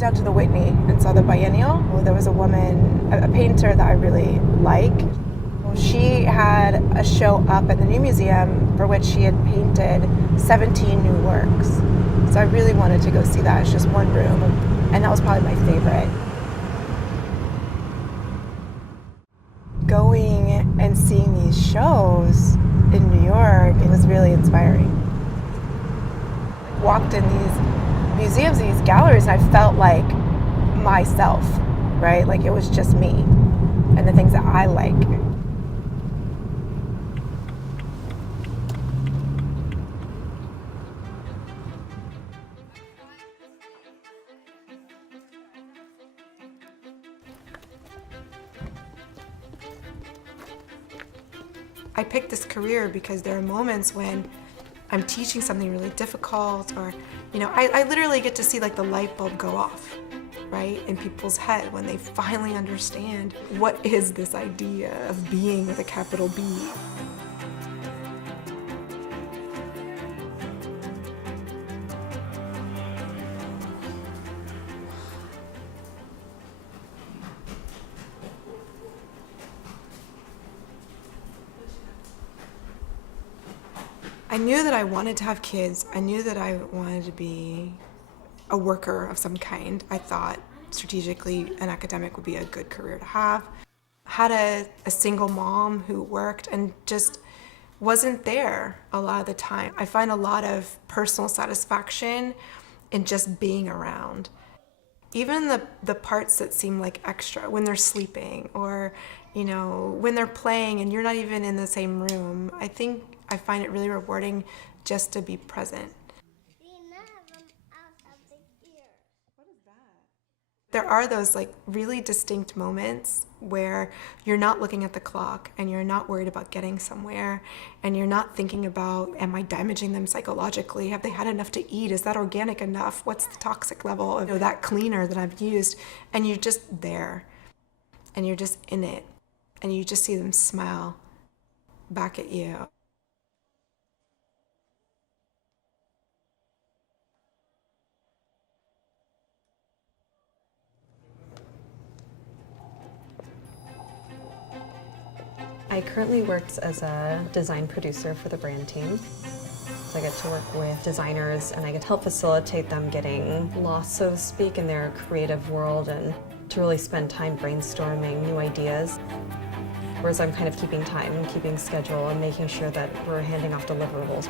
down to the Whitney and saw the biennial. Well, there was a woman, a painter that I really like. Well, she had a show up at the New Museum for which she had painted 17 new works. So I really wanted to go see that. It's just one room, and that was probably my favorite. Going and seeing these shows in New York, it was really inspiring. Walked in these museums, these galleries, and I felt like myself, right? Like it was just me and the things that I like. I picked this career because there are moments when I'm teaching something really difficult, or, I literally get to see like the light bulb go off, right, in people's head when they finally understand what is this idea of being with a capital B. I knew that I wanted to have kids. I knew that I wanted to be a worker of some kind. I thought strategically an academic would be a good career to have. I had a single mom who worked and just wasn't there a lot of the time. I find a lot of personal satisfaction in just being around. Even the parts that seem like extra, when they're sleeping or, when they're playing and you're not even in the same room, I find it really rewarding just to be present. There are those like really distinct moments where you're not looking at the clock and you're not worried about getting somewhere and you're not thinking about, am I damaging them psychologically? Have they had enough to eat? Is that organic enough? What's the toxic level of that cleaner that I've used? And you're just there and you're just in it and you just see them smile back at you. I currently work as a design producer for the brand team. So I get to work with designers and I get to help facilitate them getting lost, so to speak, in their creative world and to really spend time brainstorming new ideas. Whereas I'm kind of keeping time and keeping schedule and making sure that we're handing off deliverables.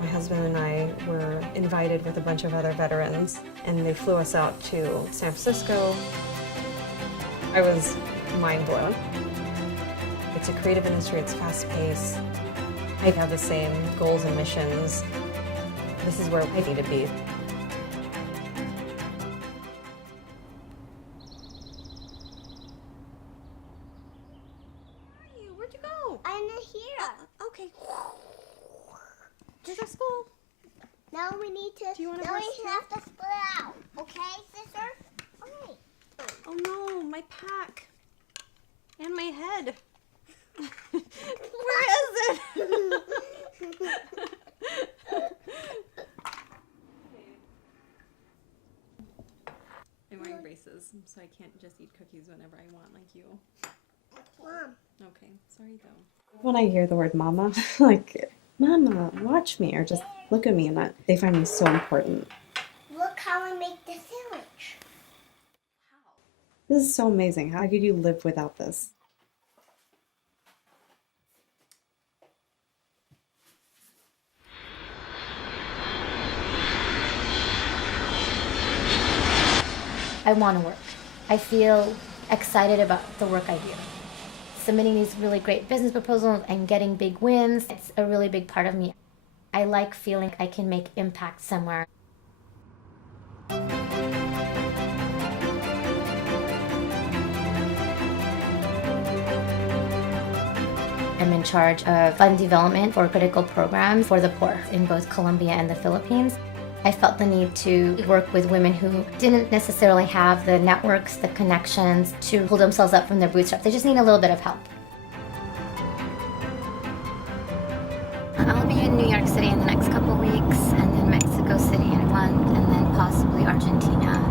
My husband and I were invited with a bunch of other veterans and they flew us out to San Francisco. I was mind blown. It's a creative industry, it's fast paced. I have the same goals and missions. This is where I need to be. Where'd you go? I'm here. Okay. Is that school? Now we need to. Do you want to now we rest have to split out. Okay, sister? Okay. Oh no, my pack. And my head. Where is it? I'm wearing braces, so I can't just eat cookies whenever I want like you. Mom. Okay, sorry though. When I hear the word mama, like, mama, watch me, or just look at me, and they find me so important. Look how I make the sandwich. This is so amazing. How could you live without this? I want to work. I feel excited about the work I do. Submitting these really great business proposals and getting big wins, it's a really big part of me. I like feeling I can make impact somewhere. I'm in charge of fund development for critical programs for the poor in both Colombia and the Philippines. I felt the need to work with women who didn't necessarily have the networks, the connections to pull themselves up from their bootstraps. They just need a little bit of help. I'll be in New York City in the next couple weeks, and then Mexico City in a month, and then possibly Argentina.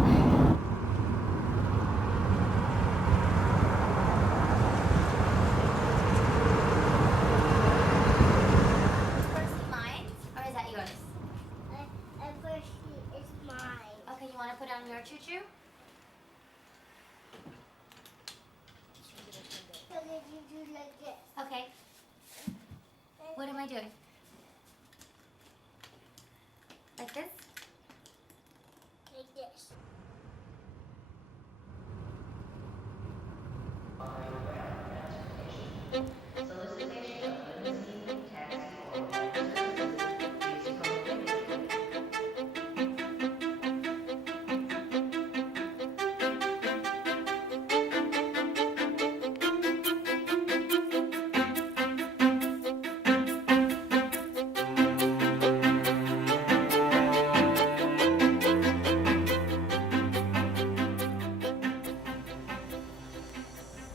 Mine, or is that yours? First it's mine. Okay, you want to put on your choo-choo? So then you do like this. Okay. What am I doing? Like this? Like this.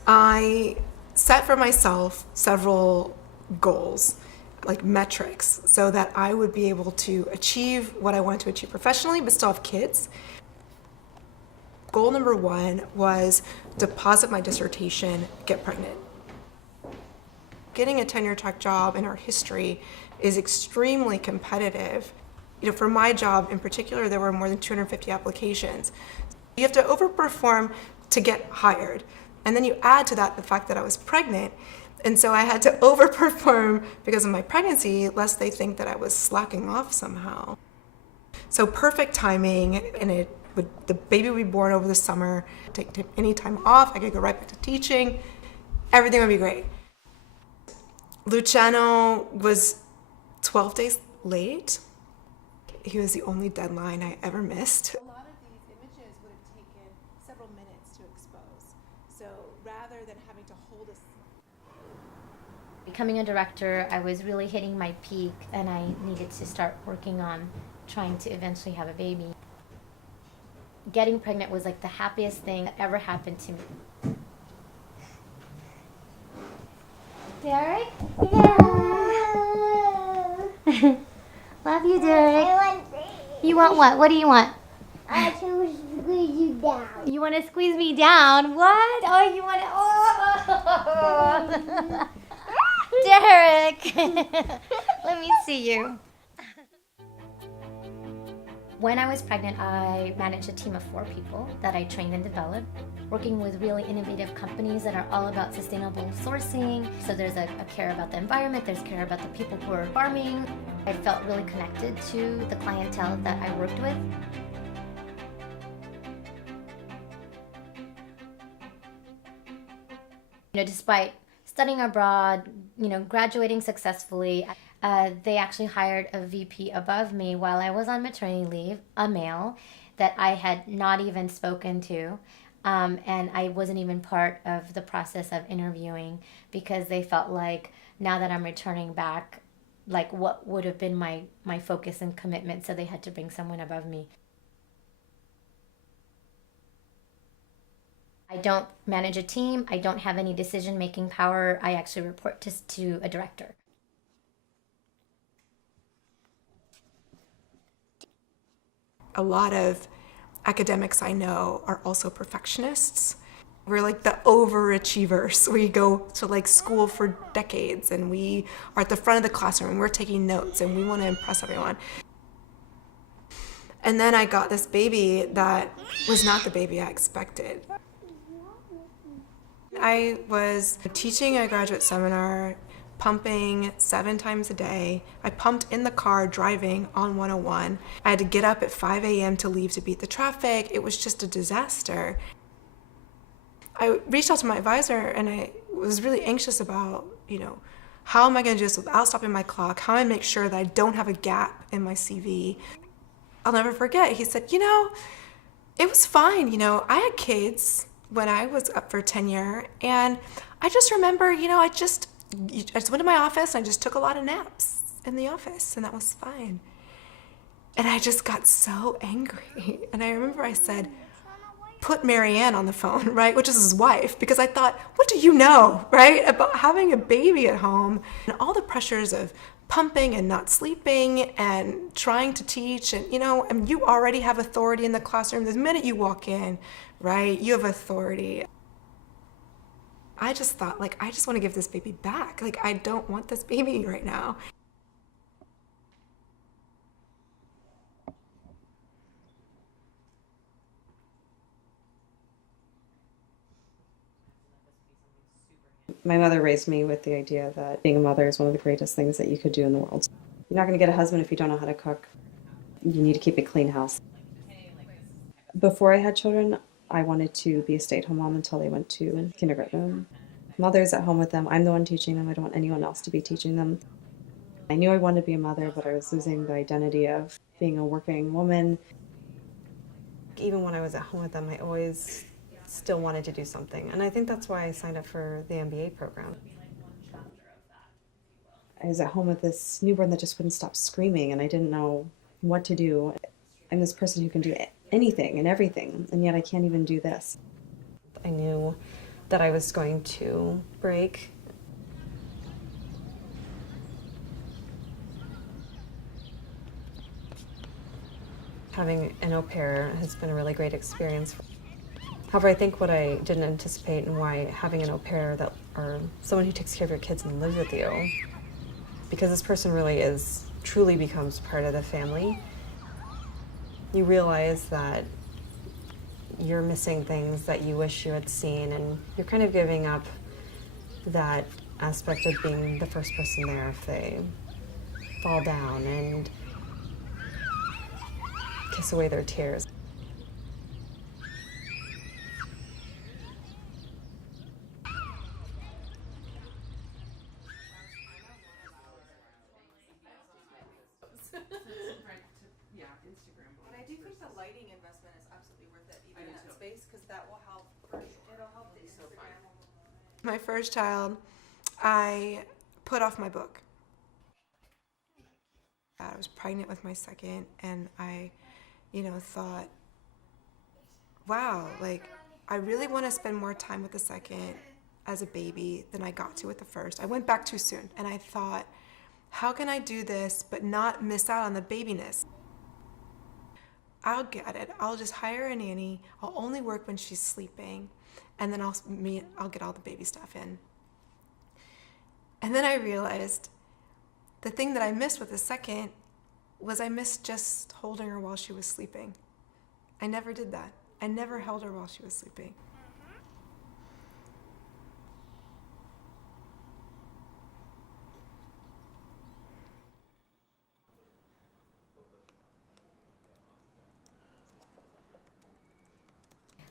I set for myself several goals, like metrics, so that I would be able to achieve what I wanted to achieve professionally, but still have kids. Goal number 1 was deposit my dissertation, get pregnant. Getting a tenure track job in our history is extremely competitive. You know, for my job in particular, there were more than 250 applications. You have to overperform to get hired. And then you add to that the fact that I was pregnant. And so I had to overperform because of my pregnancy, lest they think that I was slacking off somehow. So perfect timing, and the baby would be born over the summer, take any time off, I could go right back to teaching, everything would be great. Luciano was 12 days late. He was the only deadline I ever missed. A lot of these images would have taken several minutes to expose. So rather than having to hold a Becoming a director, I was really hitting my peak, and I needed to start working on trying to eventually have a baby. Getting pregnant was like the happiest thing that ever happened to me. Derek? Love you, Derek. I want this. You want what? What do you want? I to squeeze you down. You want to squeeze me down? What? Oh, you want to... Oh! Derek! Let me see you. When I was pregnant, I managed a team of 4 people that I trained and developed, working with really innovative companies that are all about sustainable sourcing. So there's a care about the environment, there's care about the people who are farming. I felt really connected to the clientele that I worked with. You know, despite studying abroad, you know, graduating successfully, they actually hired a VP above me while I was on maternity leave, a male that I had not even spoken to. And I wasn't even part of the process of interviewing because they felt like now that I'm returning back, like what would have been my focus and commitment, so they had to bring someone above me. I don't manage a team. I don't have any decision-making power. I actually report to a director. A lot of academics I know are also perfectionists. We're like the overachievers. We go to like school for decades and we are at the front of the classroom and we're taking notes and we want to impress everyone. And then I got this baby that was not the baby I expected. I was teaching a graduate seminar, pumping 7 times a day. I pumped in the car driving on 101. I had to get up at 5 a.m. to leave to beat the traffic. It was just a disaster. I reached out to my advisor and I was really anxious about, you know, how am I going to do this without stopping my clock? How am I going to make sure that I don't have a gap in my CV? I'll never forget. He said, you know, it was fine. You know, I had kids when I was up for tenure, and I just remember, you know, I just went to my office and I just took a lot of naps in the office, and that was fine. And I just got so angry. And I remember I said, put Marianne on the phone, right, which is his wife, because I thought, what do you know, right, about having a baby at home and all the pressures of pumping and not sleeping and trying to teach, and and you already have authority in the classroom. The minute you walk in, right, you have authority. I just thought, like, I just want to give this baby back. Like, I don't want this baby right now. My mother raised me with the idea that being a mother is one of the greatest things that you could do in the world. You're not going to get a husband if you don't know how to cook. You need to keep a clean house. Before I had children, I wanted to be a stay-at-home mom until they went to kindergarten. Mother's at home with them. I'm the one teaching them. I don't want anyone else to be teaching them. I knew I wanted to be a mother, but I was losing the identity of being a working woman. Even when I was at home with them, I always still wanted to do something. And I think that's why I signed up for the MBA program. I was at home with this newborn that just wouldn't stop screaming, and I didn't know what to do. I'm this person who can do anything and everything, and yet I can't even do this. I knew that I was going to break. Having an au pair has been a really great experience. However, I think what I didn't anticipate and why having an au pair or someone who takes care of your kids and lives with you, because this person really truly becomes part of the family, you realize that you're missing things that you wish you had seen, and you're kind of giving up that aspect of being the first person there if they fall down and kiss away their tears. And I do think the lighting investment is absolutely worth it, even in that space, because that will help. It'll help the Instagram. My first child, I put off my book. I was pregnant with my second, and I, thought, wow, like, I really want to spend more time with the second as a baby than I got to with the first. I went back too soon, and I thought, how can I do this but not miss out on the babiness? I'll get it. I'll just hire a nanny. I'll only work when she's sleeping, and then I'll get all the baby stuff in. And then I realized the thing that I missed with the second was I missed just holding her while she was sleeping. I never did that. I never held her while she was sleeping.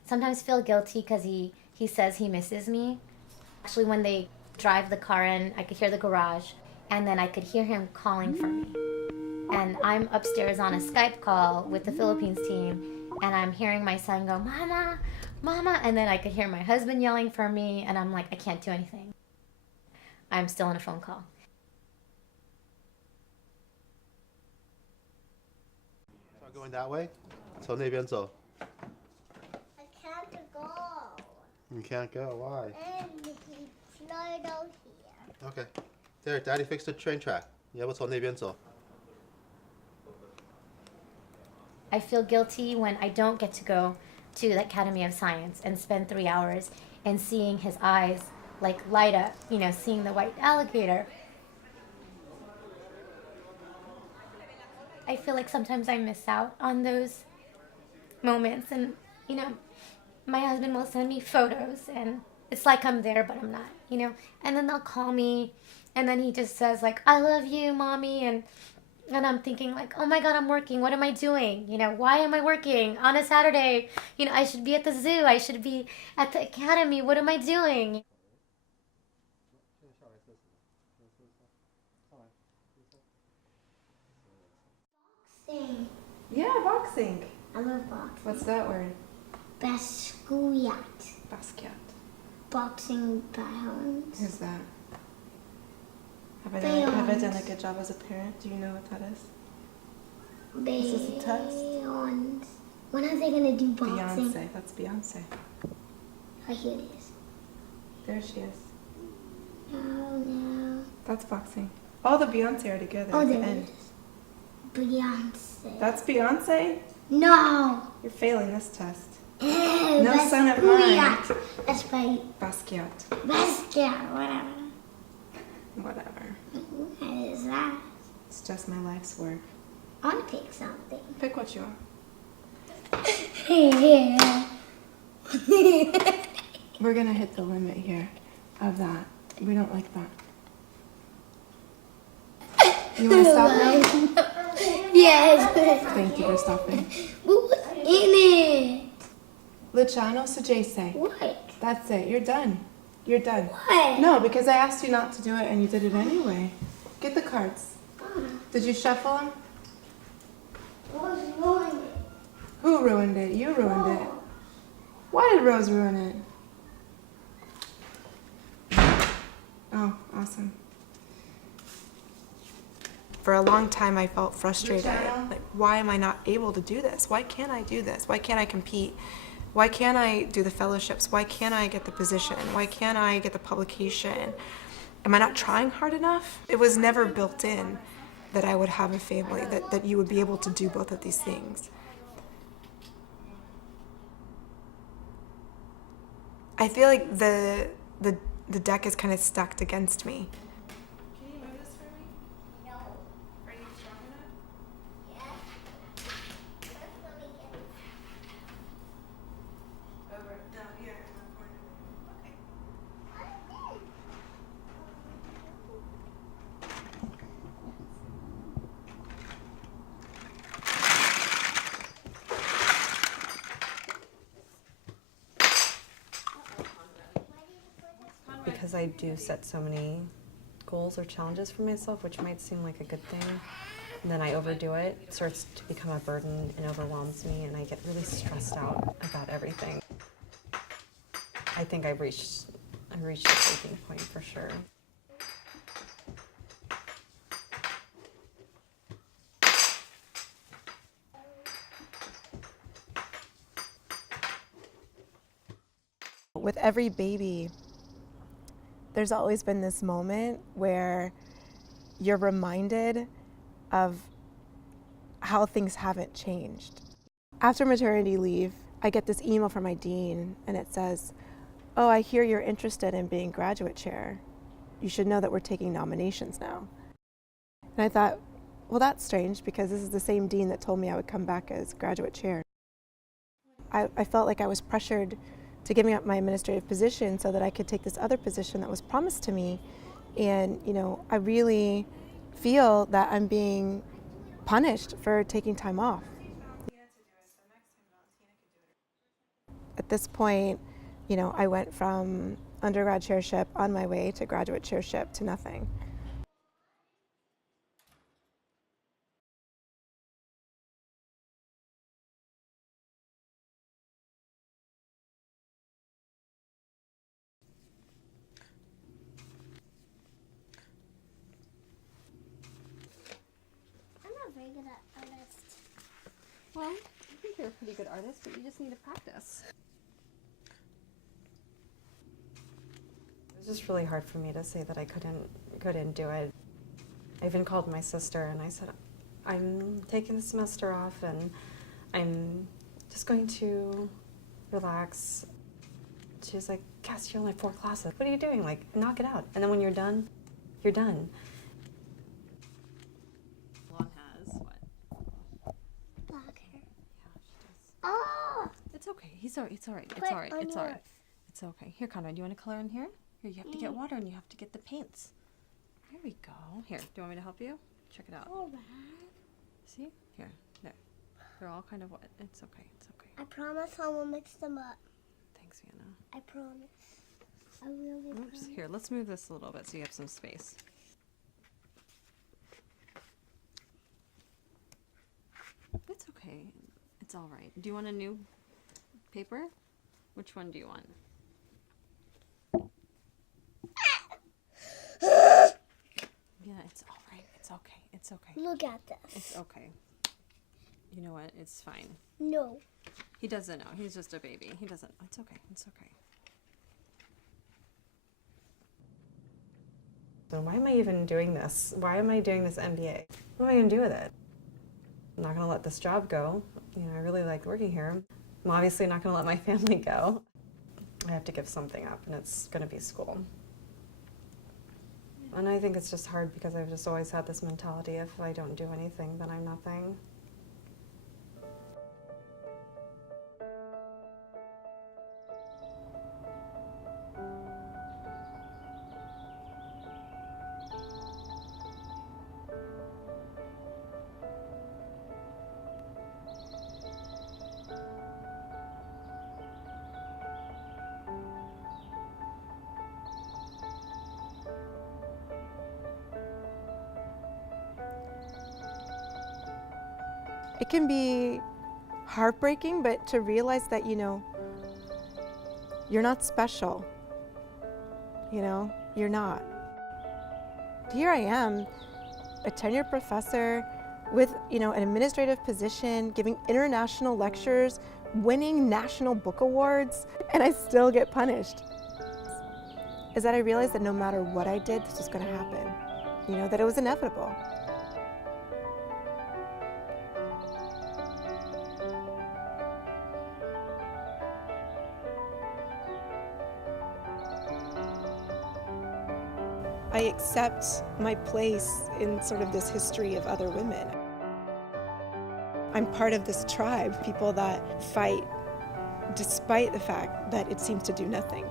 Sometimes feel guilty because he says he misses me. Actually, when they drive the car in, I could hear the garage, and then I could hear him calling for me. And I'm upstairs on a Skype call with the Philippines team, and I'm hearing my son go, "Mama, Mama," and then I could hear my husband yelling for me, and I'm like, I can't do anything. I'm still on a phone call. Start going that way. 从那边走. I can't go. You can't go. Why? And he's not out here. Okay. There, Daddy fixed the train track. 你要不从那边走? I feel guilty when I don't get to go to the Academy of Science and spend 3 hours and seeing his eyes like light up, seeing the white alligator. I feel like sometimes I miss out on those moments, and my husband will send me photos and it's like I'm there but I'm not, and then they'll call me and then he just says like, "I love you, Mommy," and I'm thinking like, oh my God, I'm working. What am I doing? Why am I working on a Saturday? I should be at the zoo. I should be at the academy. What am I doing? Boxing. Yeah, boxing. I love boxing. What's that word? Basquiat. Basquiat. Boxing balance. Who's that? Have I done a good job as a parent? Do you know what that is? This is a test? Balance. When are they gonna do boxing? Beyonce. That's Beyonce. Oh, here it is. There she is. No. That's boxing. All the Beyonce are together Oh, at the there it end. is. Beyonce. That's Beyonce? No. You're failing this test. Ew, No that's son of mine. Booyah. That's right. Basquiat. Basquiat, whatever. Whatever. What is that? It's just my life's work. I want to pick something. Pick what you want. Yeah. We're gonna hit the limit here of that. We don't like that. You wanna stop now? Yes. Thank you for stopping. What's in it? Luciano Sagese. What? That's it. You're done. You're done. What? No, because I asked you not to do it and you did it anyway. Get the cards. Did you shuffle them? What's wrong with it? Who ruined it? You ruined it. Why did Rose ruin it? Oh, awesome. For a long time, I felt frustrated. Like, why am I not able to do this? Why can't I do this? Why can't I compete? Why can't I do the fellowships? Why can't I get the position? Why can't I get the publication? Am I not trying hard enough? It was never built in that I would have a family, that you would be able to do both of these things. I feel like the deck is kind of stacked against me. Can you move this for me? No. Are you strong enough? Yes. Just let me get it. Over down here in the corner. Okay. Because I do set so many goals or challenges for myself, which might seem like a good thing, and then I overdo it, it starts to become a burden and overwhelms me, and I get really stressed out about everything. I think I've reached the breaking point for sure. With every baby, there's always been this moment where you're reminded of how things haven't changed. After maternity leave, I get this email from my dean and it says, "Oh, I hear you're interested in being graduate chair. You should know that we're taking nominations now." And I thought, well, that's strange because this is the same dean that told me I would come back as graduate chair. I felt like I was pressured to giving up my administrative position so that I could take this other position that was promised to me. And, you know, I really feel that I'm being punished for taking time off. At this point, you know, I went from undergrad chairship on my way to graduate chairship to nothing. I'm not very good at artist. Well, I think you're a pretty good artist, but you just need to practice. It was just really hard for me to say that I couldn't do it. I even called my sister and I said, I'm taking the semester off and I'm just going to relax. She was like, Cass, you only have 4 classes. What are you doing? Like, knock it out. And then when you're done, you're done. Long has what? Black hair. Yeah, she does. Oh! It's okay. It's all right. It's all right. Put It's all right. on It's all right. yours. It's okay. Here, Conrad, do you want to color in here? Here, you have to get water and you have to get the paints. There we go. Here, do you want me to help you? Check it out. All right. See? Here, there. They're all kind of wet. It's okay. It's okay. I promise I will mix them up. Thanks, Anna. I promise. I really Oops. promise. Here, let's move this a little bit so you have some space. It's okay. It's all right. Do you want a new paper? Which one do you want? Yeah, it's all right. It's okay. It's okay. Look at this. It's okay. You know what? It's fine. No. He doesn't know. He's just a baby. He doesn't. It's okay. It's okay. Then why am I even doing this? Why am I doing this MBA? What am I going to do with it? I'm not going to let this job go. You know, I really like working here. I'm obviously not going to let my family go. I have to give something up, and it's going to be school. And I think it's just hard because I've just always had this mentality, if I don't do anything, then I'm nothing. It can be heartbreaking, but to realize that, you know, you're not special. You know, you're not. Here I am, a tenured professor with, you know, an administrative position, giving international lectures, winning national book awards, and I still get punished. Is that I realized that no matter what I did, this was going to happen. You know, that it was inevitable. I accept my place in sort of this history of other women. I'm part of this tribe, people that fight despite the fact that it seems to do nothing.